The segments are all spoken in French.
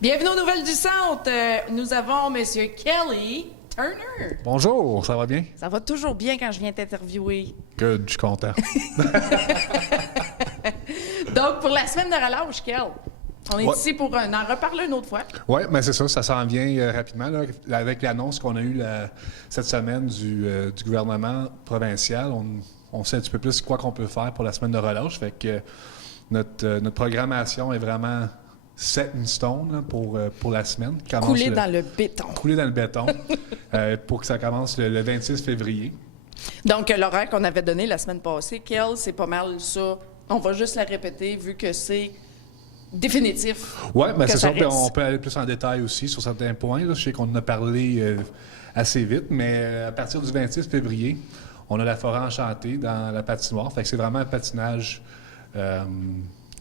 Bienvenue aux Nouvelles du Centre. Nous avons Monsieur Kelly Turner. Bonjour, ça va bien? Ça va toujours bien quand je viens t'interviewer. Good, je suis content. Donc, pour la semaine de relâche, Kel, on est Ouais. ici pour en reparler une autre fois. Oui, mais c'est ça s'en vient rapidement. Là, avec l'annonce qu'on a eue cette semaine du gouvernement provincial, on sait un petit peu plus quoi qu'on peut faire pour la semaine de relâche. Fait que notre programmation est vraiment set in stone là, pour la semaine. Couler dans le béton. Couler dans le béton pour que ça commence le 26 février. Donc, l'horaire qu'on avait donné la semaine passée, Kel, c'est pas mal ça. On va juste la répéter vu que c'est définitif. Oui, mais que c'est ça ça. Puis reste. on peut aller plus en détail aussi sur certains points. Là. Je sais qu'on en a parlé assez vite, mais à partir du 26 février, on a la forêt enchantée dans la patinoire. Fait que c'est vraiment un patinage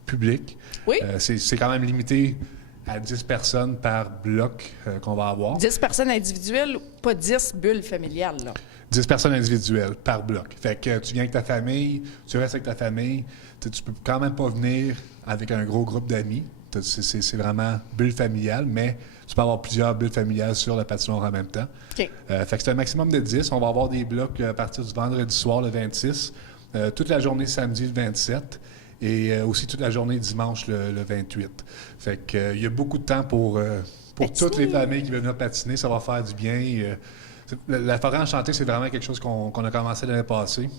public. Oui. C'est quand même limité à 10 personnes par bloc qu'on va avoir. 10 personnes individuelles, pas 10 bulles familiales, là. 10 personnes individuelles par bloc. Fait que tu viens avec ta famille, tu restes avec ta famille. Tu peux quand même pas venir avec un gros groupe d'amis. C'est vraiment bulle familiale, mais tu peux avoir plusieurs bulles familiales sur la patinoire en même temps. OK. Fait que c'est un maximum de 10. On va avoir des blocs à partir du vendredi soir, le 26, toute la journée samedi, le 27, et aussi toute la journée dimanche, le 28. Fait que il y a beaucoup de temps pour toutes les familles qui veulent venir patiner. Ça va faire du bien. La forêt enchantée, c'est vraiment quelque chose qu'on a commencé l'année passée.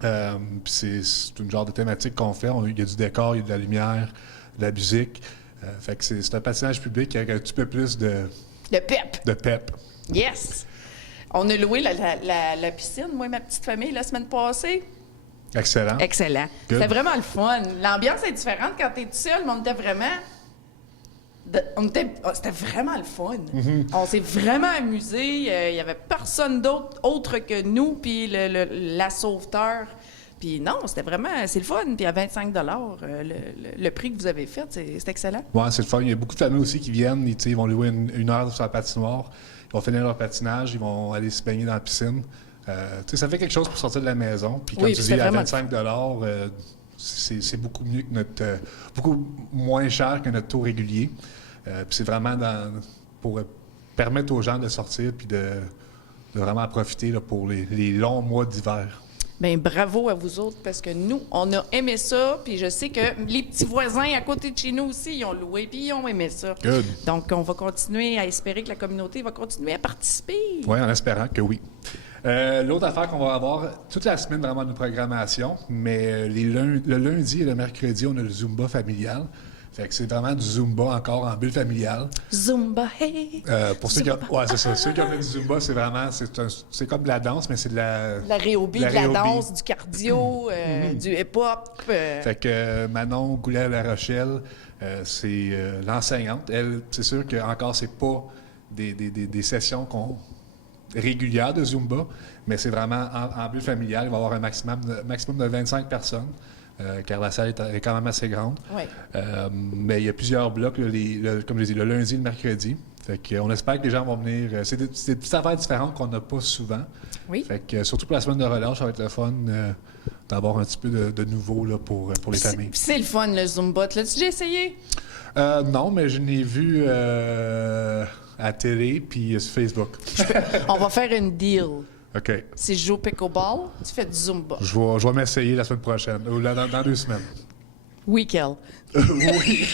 Puis c'est une genre de thématique qu'on fait. Il y a du décor, il y a de la lumière, de la musique. Fait que c'est un patinage public avec un petit peu plus Le PEP. de pep. Yes! On a loué la piscine, moi et ma petite famille, la semaine passée. Excellent. Excellent. Good. C'était vraiment le fun. L'ambiance est différente quand t'es tout seul, mais on était vraiment... C'était vraiment le fun. On s'est vraiment amusé. Il y avait personne d'autre autre que nous, puis la sauveteur. Puis non, c'était vraiment... C'est le fun. Puis à 25 le prix que vous avez fait, c'est excellent. Ouais, c'est le fun. Il y a beaucoup de familles aussi qui viennent. Ils vont louer une heure sur la patinoire. Ils vont finir leur patinage. Ils vont aller se baigner dans la piscine. Ça fait quelque chose pour sortir de la maison. Puis comme Oui, tu puis dis, c'est à vraiment 25 c'est beaucoup mieux que beaucoup moins cher que notre taux régulier. Puis c'est vraiment pour permettre aux gens de sortir puis de vraiment profiter là, pour les longs mois d'hiver. Bien, bravo à vous autres, parce que nous, on a aimé ça, puis je sais que les petits voisins à côté de chez nous aussi, ils ont loué, puis ils ont aimé ça. Good. Donc, on va continuer à espérer que la communauté va continuer à participer. Oui, en espérant que oui. L'autre affaire qu'on va avoir, toute la semaine, vraiment, de programmation, mais le lundi et le mercredi, on a le Zumba familial. Fait que c'est vraiment du Zumba encore en bulle familiale. Zumba, hey! Pour ceux qui ont, ouais, c'est ça. Ceux qui ont fait du Zumba, c'est vraiment, c'est comme de la danse, mais c'est de la... De la réobie, de la réobie. danse, du cardio, du hip-hop. Fait que Manon Goulet-La Rochelle, c'est l'enseignante. Elle, c'est sûr que encore c'est pas des sessions régulières de Zumba, mais c'est vraiment en bulle familiale. Il va y avoir un maximum de 25 personnes, car la salle est quand même assez grande. Oui. Mais il y a plusieurs blocs, là, comme je dis, le lundi et le mercredi. Fait que, on espère que les gens vont venir. C'est des petites affaires différentes qu'on n'a pas souvent. Oui. Fait que, surtout pour la semaine de relâche, ça va être le fun d'avoir un petit peu de nouveau là, pour les familles. C'est le fun, le Zumba. L'as-tu déjà essayé? Non, mais je l'ai vu à la télé puis sur Facebook. On va faire une deal. OK. Si je joue au pickleball, tu fais du Zumba. Je vais m'essayer la semaine prochaine, ou dans 2 semaines. Oui, Kel. Oui.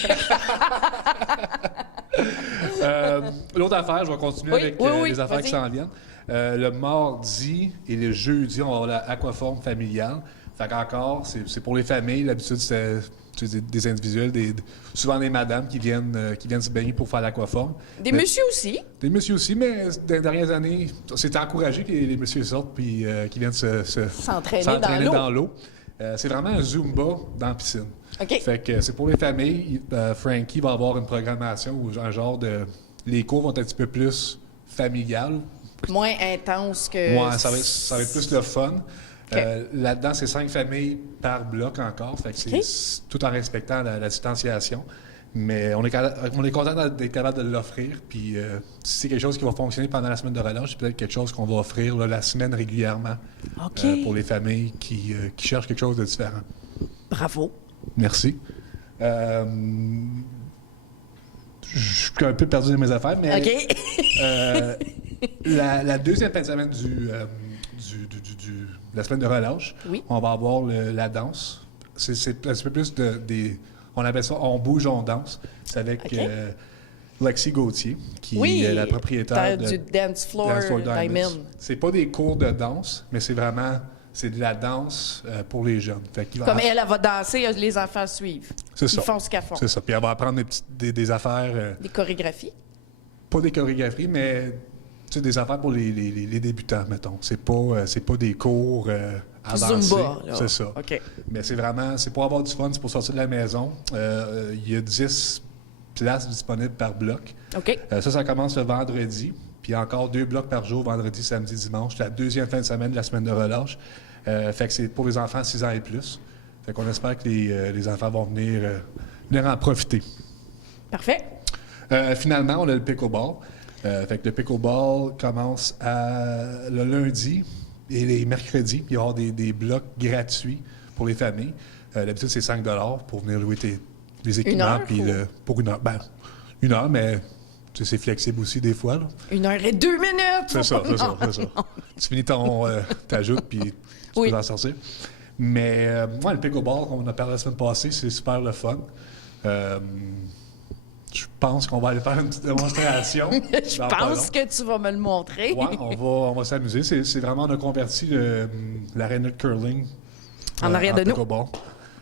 L'autre affaire, je vais continuer Oui, avec oui, les affaires vas-y. qui s'en viennent. Le mardi et le jeudi, on va avoir l'aquaforme familiale. Fait qu'encore, c'est pour les familles. L'habitude, c'est des individuels, souvent des madames qui viennent se baigner pour faire l'aquaforme. Des Mais- messieurs aussi. Des messieurs aussi, mais dans les dernières années, c'est encouragé que les messieurs sortent puis qu'ils viennent S'entraîner dans l'eau. C'est vraiment un Zumba dans la piscine. OK. Fait que c'est pour les familles. Frankie va avoir une programmation où un genre de... Les cours vont être un petit peu plus familiales. Moins intense que... Ouais, ça va être plus le fun. OK. Là-dedans, c'est 5 familles par bloc encore. Fait que c'est OK. tout en respectant la distanciation. Mais on est content d'être capable de l'offrir. Puis si c'est quelque chose qui va fonctionner pendant la semaine de relâche, c'est peut-être quelque chose qu'on va offrir là, la semaine régulièrement OK. pour les familles qui cherchent quelque chose de différent. Bravo. Merci. je suis un peu perdu dans mes affaires, mais OK. la deuxième fin de semaine de la semaine de relâche, Oui. on va avoir la danse. C'est un petit peu plus on appelle ça « on bouge, on danse ». C'est avec OK. Lexi Gauthier, qui Oui, est la propriétaire du Dance Floor Diamonds. Diamond. C'est pas des cours de danse, mais c'est de la danse pour les jeunes. Fait qu'il va Comme elle va danser, les enfants suivent. C'est Ils ça. font ce qu'elles font. C'est ça. Puis elle va apprendre des affaires, Des chorégraphies. pas des chorégraphies, mais des affaires pour les débutants, mettons. C'est pas des cours avancés. Zumba, là. C'est ça. OK. Mais c'est pour avoir du fun, c'est pour sortir de la maison. Il y a 10 places disponibles par bloc. OK. Ça commence le vendredi. Puis il y a encore 2 blocs par jour, vendredi, samedi, dimanche. La deuxième fin de semaine de la semaine de relâche. Fait que c'est pour les enfants 6 ans et plus. Fait qu'on espère que les enfants vont venir en profiter. Parfait. Finalement, on a le pickleball. Fait que le pickleball commence le lundi et les mercredis. Puis il va y avoir des blocs gratuits pour les familles. D'habitude, c'est 5 $ pour venir louer les équipements. Heure, puis pour 1 heure. Ben, 1 heure, mais c'est flexible aussi des fois. Là. 1 heure et 2 minutes! C'est ça. Tu finis ta joute, puis tu peux en sortir. Mais moi, le pickleball, comme on a parlé la semaine passée, c'est super le fun. Je pense qu'on va aller faire une petite démonstration. Je pense que tu vas me le montrer. Oui, on va s'amuser. C'est vraiment, on a converti l'aréna de curling en arrière de nous. Pickleball.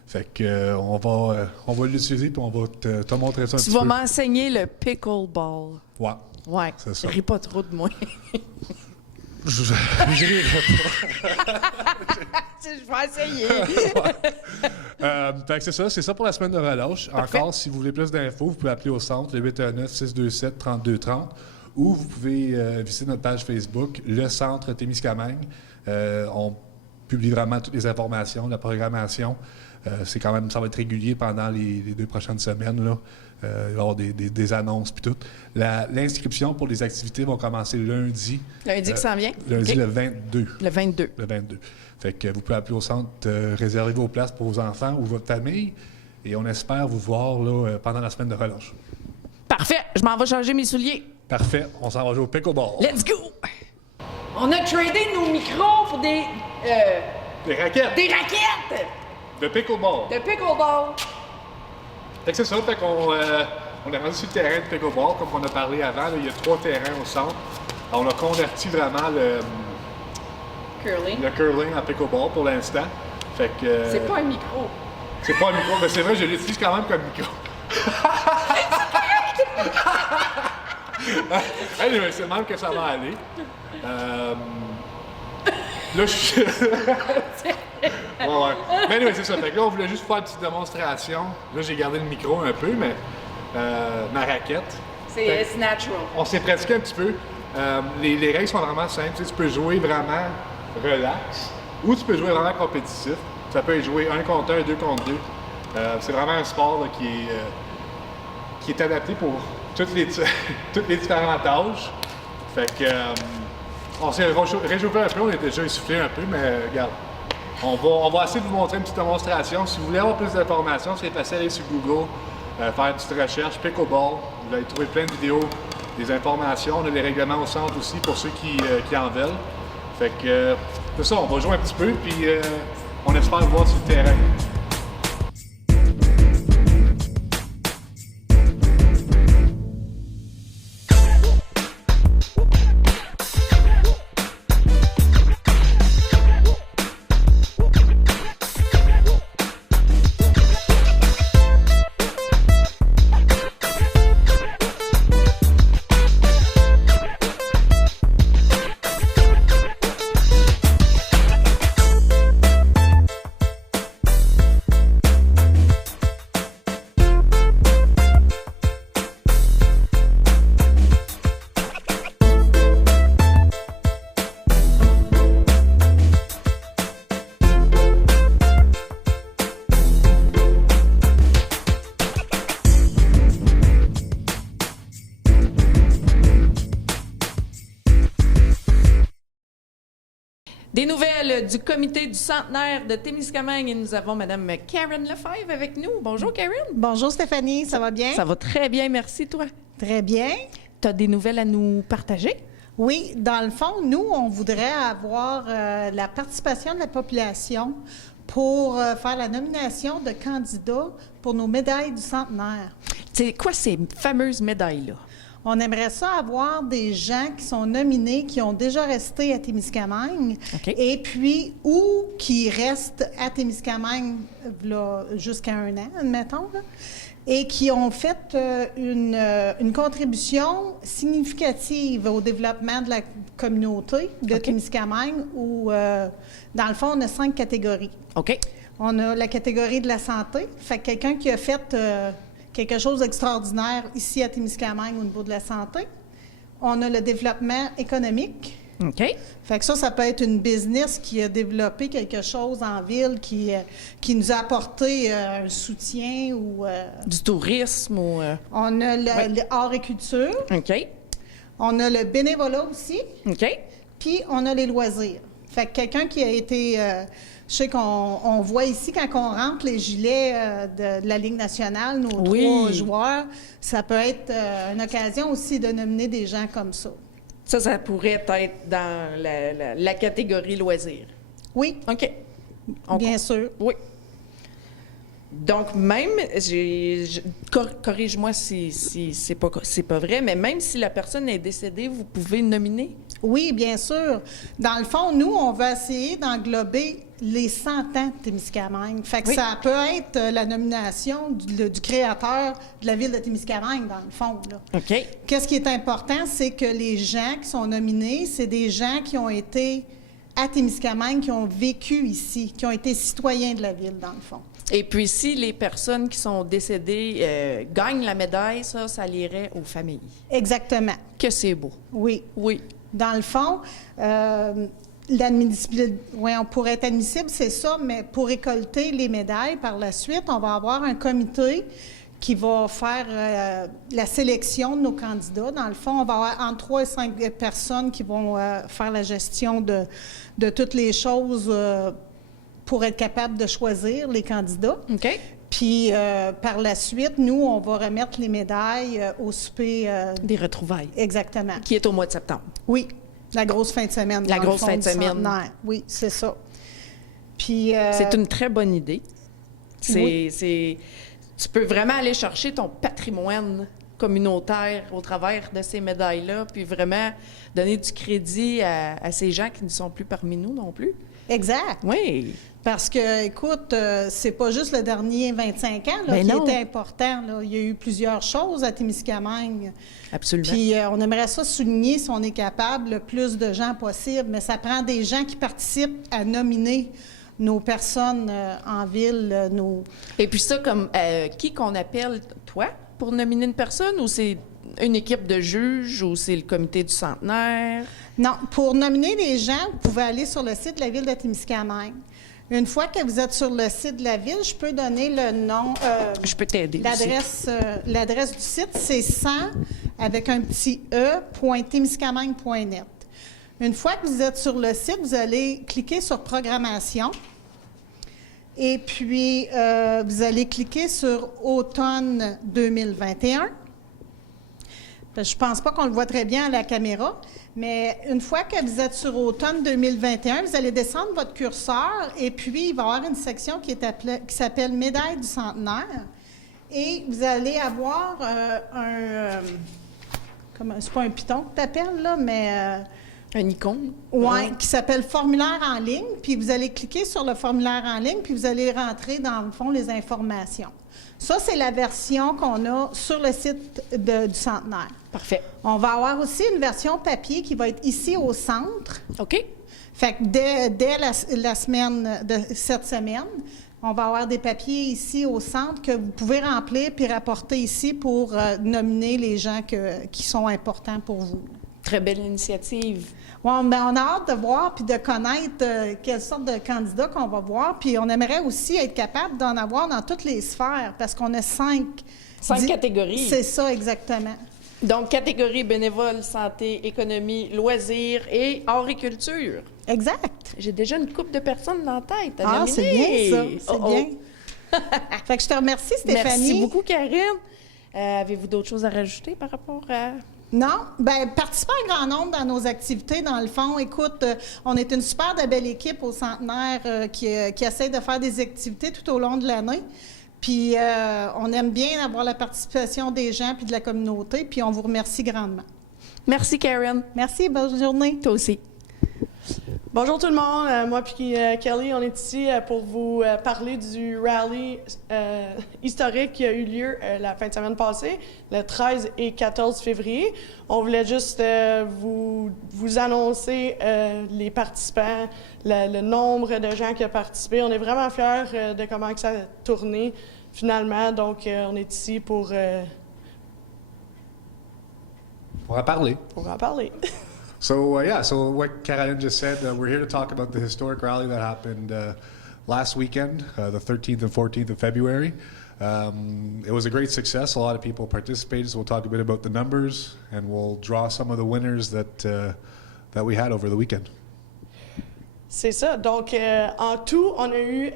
Fait que on va l'utiliser puis on va te montrer ça un petit peu. Tu vas m'enseigner le pickleball. Ouais. Ouais. C'est ça. Ris pas trop de moi. Je rirai pas. Je vais essayer. Fait que c'est ça pour la semaine de relâche. Parfait. Encore, si vous voulez plus d'infos, vous pouvez appeler au centre, le 819-627-3230, ou vous pouvez visiter notre page Facebook, le Centre Témiscamingue. On publie vraiment toutes les informations, la programmation. Ça va être régulier pendant les 2 prochaines semaines. Là. Il va y avoir des annonces puis tout. L'inscription pour les activités va commencer lundi. Lundi qui s'en vient? Lundi, OK. le 22. Le 22. Le 22. Fait que vous pouvez appeler au centre, réserver vos places pour vos enfants ou votre famille. Et on espère vous voir là, pendant la semaine de relâche. Parfait. Je m'en vais changer mes souliers. Parfait. On s'en va jouer au pickleball. Let's go! On a tradé nos micros pour des raquettes. Des raquettes! De pickleball. De pickleball. Fait que c'est ça. Fait qu'on on est rendu sur le terrain de pickleball, comme on a parlé avant. Là, il y a 3 terrains au centre. Alors, on a converti vraiment le curling en pickleball pour l'instant. Fait que... C'est pas un micro. C'est pas un micro, mais c'est vrai, je l'utilise quand même comme micro. Anyway, c'est même que ça va aller. Là, je suis... ouais. Mais anyway, c'est ça. Fait que là, on voulait juste faire une petite démonstration. Là, j'ai gardé le micro un peu, mais ma raquette. C'est natural. On s'est pratiqué un petit peu. Les règles sont vraiment simples. Tu peux jouer vraiment relax ou tu peux jouer vraiment compétitif. Ça peut être joué 1 contre 1, 2 contre 2. C'est vraiment un sport là, qui est adapté pour toutes les différentes âges. Fait que on s'est réchauffé un peu, on est déjà essoufflé un peu, mais regarde. On va essayer de vous montrer une petite démonstration. Si vous voulez avoir plus d'informations, c'est facile d'aller sur Google, faire une petite recherche, pickleball. Vous allez trouver plein de vidéos, des informations. On a les règlements au centre aussi pour ceux qui en veulent. Fait que c'est ça, on va jouer un petit peu, puis on espère vous voir sur le terrain. Des nouvelles du comité du centenaire de Témiscamingue et nous avons Mme Karen Lefebvre avec nous. Bonjour, Karen. Bonjour Stéphanie, ça va bien? Ça va très bien, merci, toi. Très bien. Tu as des nouvelles à nous partager? Oui, dans le fond, nous, on voudrait avoir la participation de la population pour faire la nomination de candidats pour nos médailles du centenaire. C'est quoi ces fameuses médailles-là? On aimerait ça avoir des gens qui sont nominés, qui ont déjà resté à Témiscamingue, OK. et puis, ou qui restent à Témiscamingue là, jusqu'à 1 an, admettons, là, et qui ont fait une contribution significative au développement de la communauté de OK. Témiscamingue, où, dans le fond, on a 5 catégories. OK. On a la catégorie de la santé, fait que quelqu'un qui a fait quelque chose d'extraordinaire ici à Témiscamingue au niveau de la santé. On a le développement économique. OK. Fait que ça peut être une business qui a développé quelque chose en ville, qui nous a apporté un soutien ou... Du tourisme ou... On a le art et culture. OK. On a le bénévolat aussi. OK. Puis on a les loisirs. Fait que quelqu'un qui a été... je sais qu'on voit ici, quand on rentre les gilets de la Ligue nationale, nos 3 joueurs, ça peut être une occasion aussi de nominer des gens comme ça. Ça pourrait être dans la catégorie loisirs. Oui, OK. bien sûr. Oui. Donc, même, corrige-moi si c'est pas vrai, mais même si la personne est décédée, vous pouvez nominer? Oui, bien sûr. Dans le fond, nous, on va essayer d'englober les 100 ans de Témiscamingue. Fait que ça peut être la nomination du créateur de la ville de Témiscamingue, dans le fond, là. OK. Qu'est-ce qui est important, c'est que les gens qui sont nominés, c'est des gens qui ont été à Témiscamingue, qui ont vécu ici, qui ont été citoyens de la ville, dans le fond. Et puis, si les personnes qui sont décédées gagnent la médaille, ça irait aux familles. Exactement. Que c'est beau. Oui. Oui. Dans le fond, on pourrait être admissible, c'est ça, mais pour récolter les médailles par la suite, on va avoir un comité qui va faire la sélection de nos candidats. Dans le fond, on va avoir entre 3 et 5 personnes qui vont faire la gestion de toutes les choses pour être capable de choisir les candidats. OK. Puis, par la suite, nous, on va remettre les médailles au souper. Des retrouvailles. Exactement. Qui est au mois de septembre. Oui, la grosse fin de semaine. La grosse fin de du semaine. centenaire. Oui, c'est ça. Puis... C'est une très bonne idée. Tu peux vraiment aller chercher ton patrimoine communautaire au travers de ces médailles-là, puis vraiment donner du crédit à ces gens qui ne sont plus parmi nous non plus. Exact. Oui. Parce que, écoute, c'est pas juste le dernier 25 ans là, qui était important. Là. Il y a eu plusieurs choses à Témiscamingue. Absolument. Puis on aimerait ça souligner si on est capable, le plus de gens possible, mais ça prend des gens qui participent à nominer nos personnes en ville. Et puis ça, comme qui qu'on appelle, toi, pour nominer une personne, ou c'est une équipe de juges, ou c'est le comité du centenaire? Non, pour nominer les gens, vous pouvez aller sur le site de la ville de Témiscamingue. Une fois que vous êtes sur le site de la ville, je peux donner le nom. Je peux t'aider aussi. L'adresse du site, c'est 100 avec un petit e.témiscamingue.net. Une fois que vous êtes sur le site, vous allez cliquer sur Programmation. Et puis, vous allez cliquer sur Automne 2021. Je ne pense pas qu'on le voit très bien à la caméra, mais une fois que vous êtes sur Automne 2021, vous allez descendre votre curseur et puis il va y avoir une section qui s'appelle Médaille du centenaire. Et vous allez avoir c'est pas un piton que tu appelles, là, mais... un icône? Oui, qui s'appelle Formulaire en ligne. Puis vous allez cliquer sur le formulaire en ligne, puis vous allez rentrer, dans le fond, les informations. Ça, c'est la version qu'on a sur le site du centenaire. Parfait. On va avoir aussi une version papier qui va être ici au centre. OK. Fait que dès la semaine de cette semaine, on va avoir des papiers ici au centre que vous pouvez remplir puis rapporter ici pour nominer les gens qui sont importants pour vous. Très belle initiative. Ouais, ben, on a hâte de voir puis de connaître quelle sorte de candidats qu'on va voir. Puis on aimerait aussi être capable d'en avoir dans toutes les sphères parce qu'on a 5 catégories. C'est ça, exactement. Donc, catégorie bénévole, santé, économie, loisirs et horticulture. Exact. J'ai déjà une couple de personnes dans la tête. Ah, c'est bien ça. C'est bien. Fait que je te remercie, Stéphanie. Merci beaucoup, Karine. Avez-vous d'autres choses à rajouter par rapport à... Non, bien, participez en grand nombre dans nos activités. Dans le fond, écoute, on est une super de belle équipe au Centenaire qui essaie de faire des activités tout au long de l'année. Puis, on aime bien avoir la participation des gens puis de la communauté. Puis, on vous remercie grandement. Merci, Karen. Merci, bonne journée. Toi aussi. Bonjour tout le monde, moi puis Kelly, on est ici pour vous parler du rallye historique qui a eu lieu la fin de semaine passée, le 13 et 14 février. On voulait juste vous annoncer les participants, le nombre de gens qui ont participé. On est vraiment fiers de comment que ça a tourné finalement, donc on est ici pour en parler. Pour en parler. So so what Caroline just said, we're here to talk about the historic rally that happened last weekend, the 13th and 14th of February. It was a great success. A lot of people participated, so we'll talk a bit about the numbers, and we'll draw some of the winners that we had over the weekend. C'est ça. Donc, en tout, on a eu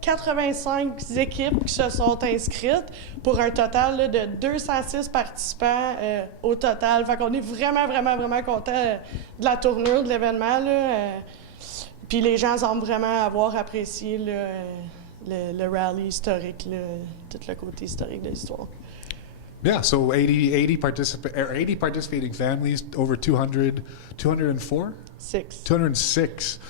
85 équipes qui se sont inscrites pour un total là, de 206 participants au total. Fait qu'on est vraiment, vraiment, vraiment contents de la tournure de l'événement. Puis les gens semblent vraiment avoir apprécié le rallye historique, tout le côté historique de l'histoire. Yeah, so 80 participating families, over 204? 206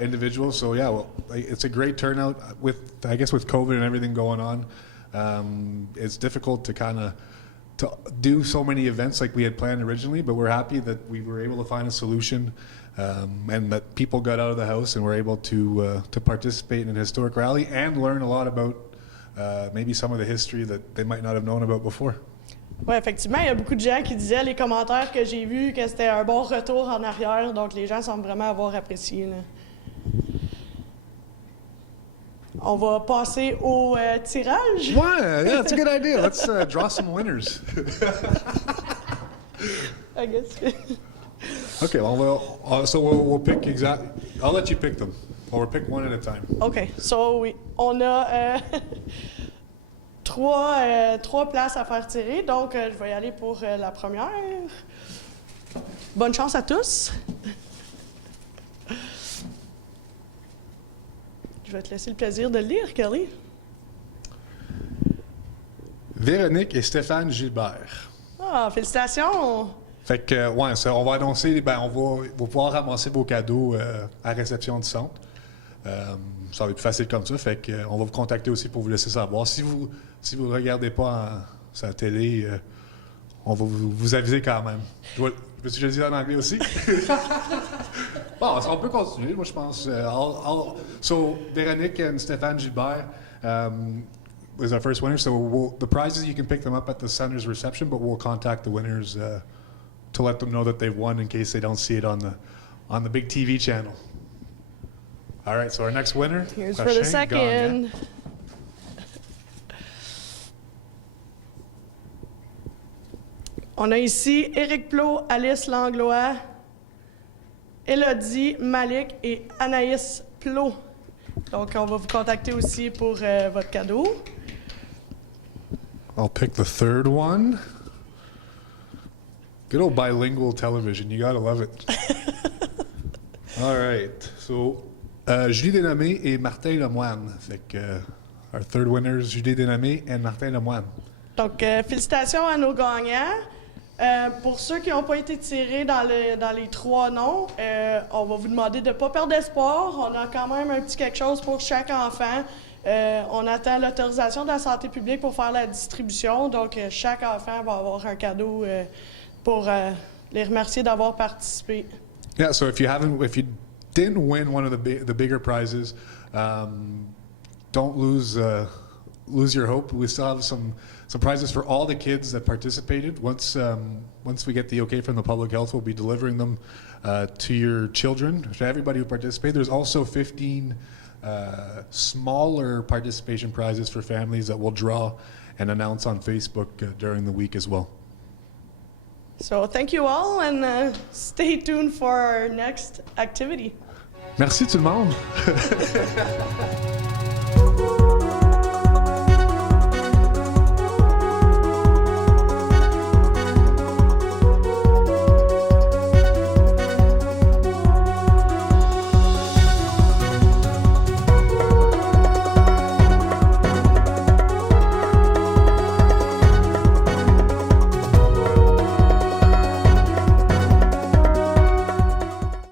individuals. So yeah, well, it's a great turnout. With COVID and everything going on, it's difficult to do so many events like we had planned originally. But we're happy that we were able to find a solution, and that people got out of the house and were able to participate in an historic rally and learn a lot about maybe some of the history that they might not have known about before. Oui, effectivement, il y a beaucoup de gens qui disaient, les commentaires que j'ai vus, que c'était un bon retour en arrière. Donc, les gens semblent vraiment avoir apprécié. Là. On va passer au tirage. Yeah, that's a good idea. Let's draw some winners. I guess. Okay, well, so we'll pick exactly. I'll let you pick them. Or we'll pick one at a time. OK, so oui. On a trois places à faire tirer, donc je vais y aller pour la première. Bonne chance à tous. Je vais te laisser le plaisir de lire, Kelly. Véronique et Stéphane Gilbert. Ah, félicitations! Fait que, ouais, ça, on va annoncer, on va pouvoir ramasser vos cadeaux à réception du centre. Ça va être plus facile comme ça, fait que on va vous contacter aussi pour vous laisser savoir. Si vous regardez pas sur la télé, on va vous aviser quand même. Veux-tu que je le dise en anglais aussi? Bon, on peut continuer, moi je pense. So, Véronique and Stéphane Gilbert was our first winner. So the prizes, you can pick them up at the center's reception, but we'll contact the winners to let them know that they've won in case they don't see it on the big TV channel. All right, so our next winner. Here's for the second. Gagnon. On a ici Éric Plot, Alice Langlois, Élodie Malik et Anaïs Plot. Donc, on va vous contacter aussi pour votre cadeau. I'll pick the third one. Good old bilingual television. You gotta love it. All right. So, Julie Desnommés et Martin Lemoine. Fait que, our third winners, Julie Desnommés and Martin Lemoine. Donc, félicitations à nos gagnants. Pour ceux qui n'ont pas été tirés dans les trois noms, on va vous demander de ne pas perdre espoir. On a quand même un petit quelque chose pour chaque enfant. On attend l'autorisation de la santé publique pour faire la distribution. Donc, chaque enfant va avoir un cadeau pour les remercier d'avoir participé. Yeah, so if you didn't win one of the bigger prizes, don't lose your hope. We still have some prizes for all the kids that participated. Once we get the okay from the public health, we'll be delivering them to your children, to everybody who participated. There's also 15 smaller participation prizes for families that we'll draw and announce on Facebook during the week as well. So thank you all and stay tuned for our next activity. Merci tout le monde!